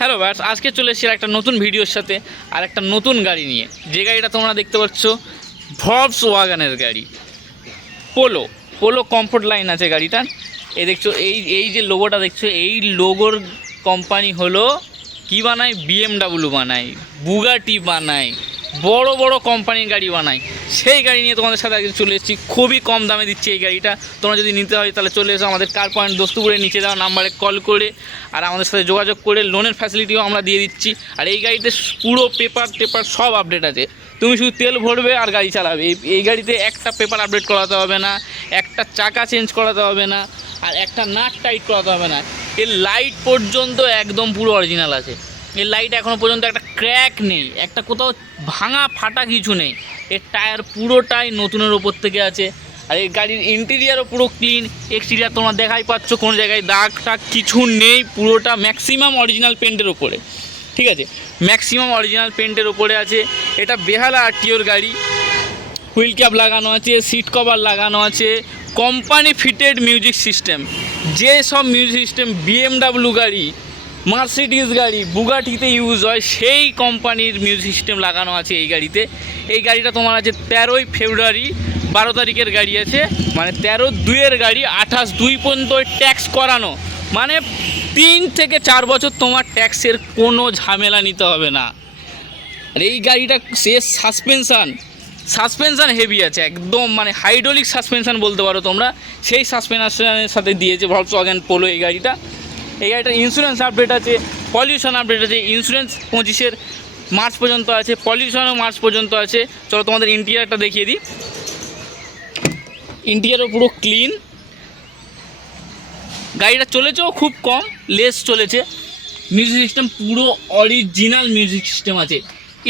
Hello ব্যাস আজকে চলে এসেছি একটা নতুন ভিডিওর সাথে আর একটা নতুন গাড়ি নিয়ে। যে গাড়িটা তোমরা দেখতে পাচ্ছ ভবস ওয়াগানের গাড়ি। পোলো পোলো কমফোর্ট লাইন আছে গাড়িটার। এই দেখছ, এই এই যে লোগোটা দেখছ, এই লোগোর কোম্পানি হলো কি বানায়? বিএমডাব্লিউ বানায় বুগাটি বানায়, বড় বড় কোম্পানির গাড়ি বানায়। সেই গাড়ি নিয়ে তোমাদের সাথে আজকে চলে এসেছি। খুবই কম দামে দিচ্ছি এই গাড়িটা। তোমরা যদি নিতে হয় তাহলে চলে এসো আমাদের কার পয়েন্ট দোস্তুপুরে, নিচে দেওয়া নাম্বারে কল করে আর আমাদের সাথে যোগাযোগ করে লোনের ফ্যাসিলিটিও আমরা দিয়ে দিচ্ছি। আর এই গাড়িতে পুরো পেপার টেপার সব আপডেট আছে। তুমি শুধু তেল ভরবে আর গাড়ি চালাবে। এই এই গাড়িতে একটা পেপার আপডেট করাতে হবে না, একটা চাকা চেঞ্জ করাতে হবে না আর একটা নাট টাইট করাতে হবে না। এর লাইট পর্যন্ত একদম পুরো অরিজিনাল আছে। এর লাইট এখনও পর্যন্ত একটা ক্র্যাক নেই। একটা কোথাও ভাঙা ফাটা কিছু নেই। এর টায়ার পুরোটাই নতুনের ওপর থেকে আছে। আর এই গাড়ির ইন্টেরিয়ারও পুরো ক্লিন এক্সটেরিয়ার তোমরা দেখাই পাচ্ছ, কোনো জায়গায় দাগ টাগ কিছু নেই, পুরোটা ম্যাক্সিমাম অরিজিনাল পেন্টের ওপরে। ঠিক আছে? ম্যাক্সিমাম অরিজিনাল পেন্টের ওপরে আছে। এটা বেহালা আরটিওর গাড়ি। হুইল ক্যাপ লাগানো আছে সিট কভার লাগানো আছে কোম্পানি ফিটেড মিউজিক সিস্টেম যে সব মিউজিক সিস্টেম বিএমডাব্লিউ গাড়ি মার্সিডিজ গাড়ি, বুগাটিতে ইউজ হয়, সেই কোম্পানির মিউজিক সিস্টেম লাগানো আছে এই গাড়িতে। এই গাড়িটা তোমার আছে তেরোই ফেব্রুয়ারি, বারো তারিখের গাড়ি আছে। মানে তেরো দুইয়ের গাড়ি, আঠাশ দুই পর্যন্ত ট্যাক্স করানো। মানে তিন থেকে চার বছর তোমার ট্যাক্সের কোনো ঝামেলা নিতে হবে না। আর এই গাড়িটা সে সাসপেনশান সাসপেনশান হেভি আছে, একদম মানে হাইড্রোলিক সাসপেনশান বলতে পারো তোমরা। সেই সাসপেনশনের সাথে দিয়েছে ভলস ওয়াগেন পোলো এই গাড়িটা। এই গাড়িটার ইন্স্যুরেন্স আপডেট আছে পলিউশন আপডেট আছে ইন্স্যুরেন্স পঁচিশের মার্চ পর্যন্ত আছে পলিউশনও মার্চ পর্যন্ত আছে। চলো তোমাদের ইন্টিরিয়ারটা দেখিয়ে দিই। ইন্টিরিয়ারও পুরো ক্লিন গাড়িটা চলেছেও খুব কম লেস চলেছে। মিউজিক সিস্টেম পুরো অরিজিনাল মিউজিক সিস্টেম আছে।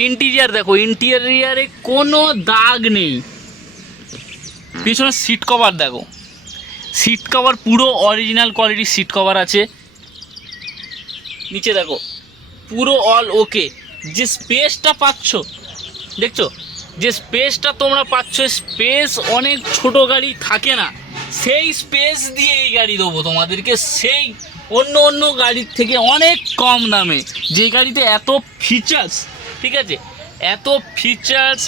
ইন্টিরিয়ার দেখো ইন্টিরিয়ারে কোনো দাগ নেই। পিছনে সিট কভার দেখো। সিট কভার পুরো অরিজিনাল কোয়ালিটির সিট কভার আছে। নিচে দেখো। পুরো অল ওকে যে স্পেসটা পাচ্ছ, দেখছ? যে স্পেসটা তোমরা পাচ্ছ স্পেস অনেক ছোট গাড়ি থাকে না। সেই স্পেস দিয়ে এই গাড়ি দেবো তোমাদেরকে। সেই অন্য অন্য গাড়ির থেকে অনেক কম দামে। যে গাড়িতে এত ফিচার্স ঠিক আছে? এত ফিচার্স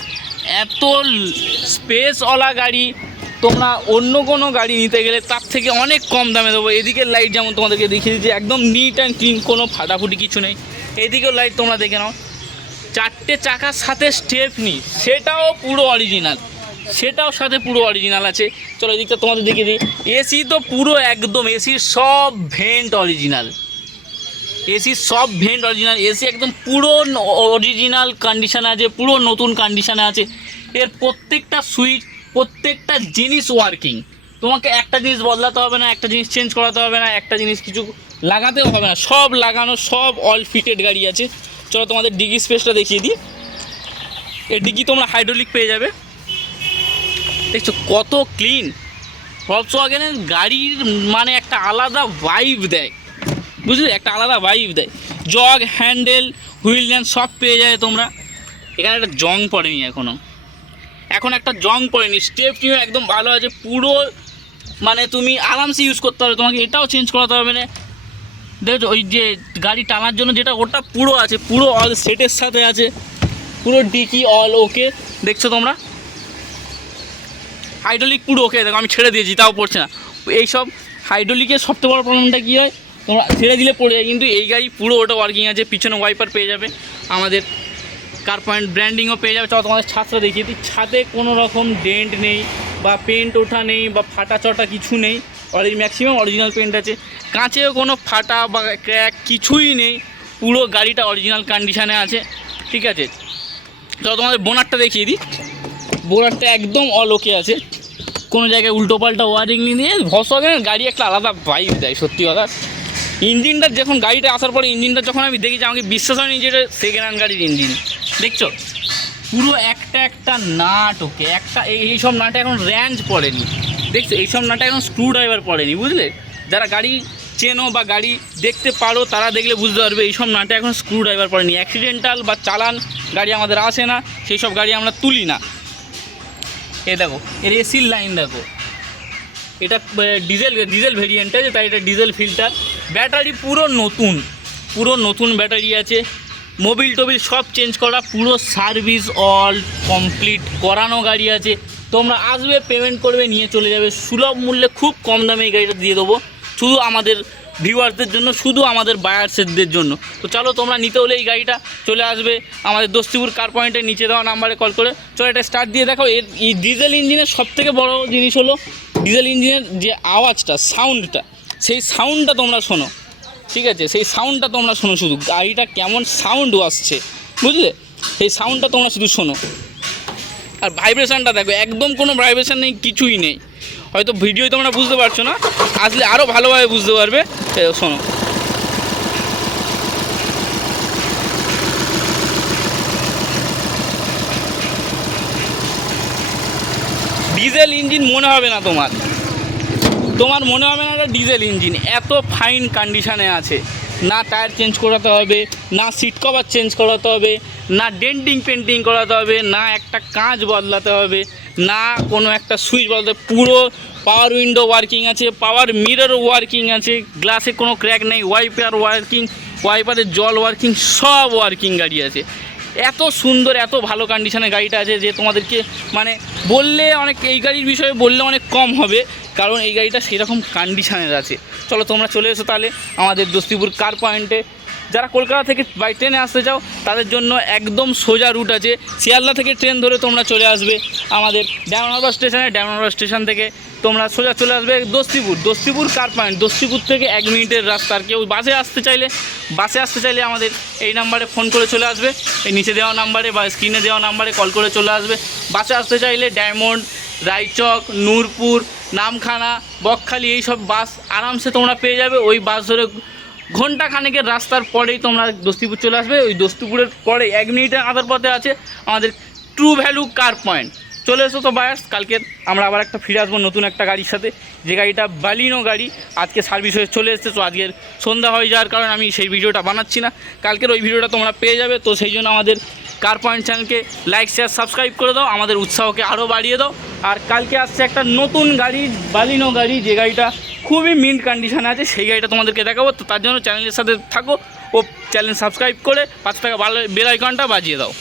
এত স্পেসওয়ালা গাড়ি তোমরা অন্য কোনো গাড়ি নিতে গেলে তার থেকে অনেক কম দামে দেবো। এদিকের লাইট যেমন তোমাদেরকে দেখিয়ে দিচ্ছি, একদম নিট অ্যান্ড ক্লিন কোনো ফাটাফুটি কিছু নেই। এদিকেও লাইট তোমরা দেখে নাও। চারটে চাকার সাথে স্টেপ স্টেপনি সেটাও পুরো অরিজিনাল সেটাও সাথে পুরো অরিজিনাল আছে। চলো এদিকটা তোমাদের দেখিয়ে দিই। এসি তো পুরো একদম এসির সব ভেন্ট অরিজিনাল এসির সব ভেন্ট অরিজিনাল এসি একদম পুরো অরিজিনাল কন্ডিশনে আছে, পুরো নতুন কন্ডিশনে আছে। এর প্রত্যেকটা সুইচ প্রত্যেকটা জিনিস ওয়ার্কিং তোমাকে একটা জিনিস বদলাতে হবে না, একটা জিনিস চেঞ্জ করাতে হবে না, একটা জিনিস কিছু লাগাতেও হবে না। সব লাগানো, সব অল ফিটেড গাড়ি আছে। চলো তোমাদের ডিগি স্পেসটা দেখিয়ে দিই। এর ডিগি তোমরা হাইড্রোলিক পেয়ে যাবে। দেখছ কত ক্লিন ভলক্সওয়াগেনের গাড়ির মানে একটা আলাদা ভাইব দেয়। বুঝলে? একটা আলাদা ভাইব দেয়। জগ হ্যান্ডেল হুইল ল্যান্ড সব পেয়ে যায় তোমরা। এখানে একটা জং পড়েনি এখনও এখন একটা জং পড়েনি স্টেপ নিউ একদম ভালো আছে, পুরো মানে তুমি আরামসে ইউজ করতে হবে তোমাকে এটাও চেঞ্জ করাতে হবে না দেখো ওই যে গাড়ি টানার জন্য যেটা, ওটা পুরো আছে, পুরো অল সেটের সাথে আছে, পুরো ডিকি অল ওকে দেখছ তোমরা? হাইড্রোলিক পুরো ওকে দেখো, আমি ছেড়ে দিয়েছি, তাও পড়ছে না। এইসব হাইড্রোলিকের সবথেকে বড় প্রবলেমটা কী হয়? তোমরা ছেড়ে দিলে পড়ে যায়, কিন্তু এই গাড়ি পুরো ওটা ওয়ার্কিং আছে, পিছনে ওয়াইপার পেয়ে যাবে আমাদের। কার পয়েন্ট ব্র্যান্ডিংও পেয়ে যাবে। চলো তোমাদের ছাদটা দেখিয়ে দিই। ছাদে কোনো রকম ডেন্ট নেই বা পেন্ট ওঠা নেই বা ফাটা চটা কিছু নেই। অরিজ ম্যাক্সিমাম অরিজিনাল পেন্ট আছে। কাঁচেও কোনো ফাটা বা ক্র্যাক কিছুই নেই। পুরো গাড়িটা অরিজিনাল কন্ডিশানে আছে। ঠিক আছে? চলো তোমাদের বোনারটা দেখিয়ে দিই। বোনারটা একদম অলোকে আছে। কোনো জায়গায় উল্টো পাল্টা ওয়ারিং নিয়ে ভসওয়াগেনের গাড়ি একটা আলাদা বাইক দেয়, সত্যি কথা। ইঞ্জিনটা যখন গাড়িটা আসার পরে ইঞ্জিনটা যখন আমি দেখেছি আমাকে বিশ্বাস হয়নি যে এটা সেকেন্ড হ্যান্ড গাড়ির ইঞ্জিন দেখছ? পুরো একটা একটা নাট ওকে, একটা এই- এইসব নাটে এখন র্যাঞ্জ পড়েনি। দেখছ এইসব নাটে এখন স্ক্রু ড্রাইভার পড়েনি, বুঝলে? যারা গাড়ি চেনো বা গাড়ি দেখতে পারো, তারা দেখলে বুঝতে পারবে এইসব নাটে এখন স্ক্রু ড্রাইভার পড়েনি। অ্যাক্সিডেন্টাল বা চালান গাড়ি আমাদের আসে না, সেই সব গাড়ি আমরা তুলি না। এ দেখো, এর এসির লাইন দেখো। এটা ডিজেল ডিজেল ভেরিয়েন্ট আছে, তাই এটা ডিজেল ফিল্টার ব্যাটারি পুরো নতুন পুরো নতুন ব্যাটারি আছে। মোবিল টোবিল সব চেঞ্জ করা, পুরো সার্ভিস অল কমপ্লিট, করানো গাড়ি আছে। তোমরা আসবে পেমেন্ট করবে, নিয়ে চলে যাবে। সুলভ মূল্যে খুব কম দামে এই গাড়িটা দিয়ে দেবো। শুধু আমাদের ভিউয়ার্সদের জন্য, শুধু আমাদের বায়ার্সেরদের জন্য। তো চলো, তোমরা নিতে হলে এই গাড়িটা, চলে আসবে আমাদের দস্তিপুর কার পয়েন্টের নিচে দেওয়া নাম্বারে কল করে। চলো, এটা স্টার্ট দিয়ে দেখো এর এই ডিজেল ইঞ্জিনের সব থেকে বড়ো জিনিস হলো ডিজেল ইঞ্জিনের যে আওয়াজটা সাউন্ডটা সেই সাউন্ডটা তোমরা শোনো। ঠিক আছে, সেই সাউন্ডটা তোমরা শোনো শুধু। গাড়িটা কেমন সাউন্ড আসছে, বুঝলে? সেই সাউন্ডটা তোমরা শুধু শোনো। আর ভাইব্রেশনটা দেখো, একদম কোনো ভাইব্রেশন নেই, কিছুই নেই। হয়তো ভিডিও তোমরা বুঝতে পারছ না, আসলে আরও ভালোভাবে বুঝতে পারবে শোনো। ডিজেল ইঞ্জিন মনে হবে না তোমার। তোমার মনে হবে না এটা ডিজেল ইঞ্জিন এত ফাইন কন্ডিশনে আছে। না টায়ার চেঞ্জ করাতে হবে, না সিট কভার চেঞ্জ করাতে হবে, না ডেন্টিং পেন্টিং করাতে হবে, না একটা কাঁচ বদলাতে হবে, না কোনো একটা সুইচ বদলাতে পুরো পাওয়ার উইন্ডো ওয়ার্কিং আছে পাওয়ার মিরর ওয়ার্কিং আছে গ্লাসে কোনো ক্র্যাক নেই ওয়াইপার ওয়ার্কিং ওয়াইপারের জল ওয়ার্কিং সব ওয়ার্কিং গাড়ি আছে। এত সুন্দর, এত ভালো কন্ডিশনে গাড়িটা আছে যে তোমাদেরকে মানে বললে অনেক, এই গাড়ির বিষয়ে বললে অনেক কম হবে। কারণ এই গাড়িটা সেরকম কন্ডিশনের আছে। চলো তোমরা চলে এসো তাহলে আমাদের দস্তিপুর কার পয়েন্টে যারা কলকাতা থেকে বাই ট্রেনে আসতে চাও, তাদের জন্য একদম সোজা রুট আছে। শিয়ালদা থেকে ট্রেন ধরে তোমরা চলে আসবে আমাদের ড্যামনহারবার স্টেশনে ড্যামনহারবার স্টেশন থেকে তোমরা সোজা চলে আসবে দস্তিপুর। দস্তিপুর কার পয়েন্ট দস্তিপুর থেকে এক মিনিটের রাস্তা। আর কেউ বাসে আসতে চাইলে, বাসে আসতে চাইলে আমাদের এই নাম্বারে ফোন করে চলে আসবে। এই নিচে দেওয়া নাম্বারে বা স্ক্রিনে দেওয়া নাম্বারে কল করে চলে আসবে। বাসে আসতে চাইলে ডায়মন্ড রায়চক নূরপুর নামখানা, বকখালি, এইসব বাস আরামসে তোমরা পেয়ে যাবে। ওই বাস ধরে ঘণ্টা খানেকের রাস্তার পরেই তোমরা দস্তিপুর চলে আসবে। ওই দস্তিপুরের পরে এক মিনিটের আধার পথে আছে আমাদের ট্রু ভ্যালু কার পয়েন্ট চলে এসো তো বায়ার্স কালকে আমরা আবার একটা ফিরে আসব নতুন একটা গাড়ির সাথে। যে গাড়িটা বালিনো গাড়ি, আজকে সার্ভিস হয়ে চলে এসেছে। তো আজকের সন্ধ্যা হয়ে যাওয়ার কারণে আমি সেই ভিডিওটা বানাচ্ছি না। কালকের ওই ভিডিওটা তোমরা পেয়ে যাবে। তো সেই জন্য আমাদের কার পয়েন্ট চ্যানেলকে লাইক শেয়ার সাবস্ক্রাইব করে দাও। আমাদের উৎসাহকে আরও বাড়িয়ে দাও। আর কালকে আসছে একটা নতুন গাড়ি, বালিনো গাড়ি, যে গাড়িটা খুবই মিন্ট কন্ডিশনে আছে, সেই গাড়িটা তোমাদেরকে দেখাবো। তো তার জন্য চ্যানেলের সাথে থাকো ও চ্যানেল সাবস্ক্রাইব করে পাঁচ টাকা বেল আইকনটা বাজিয়ে দাও।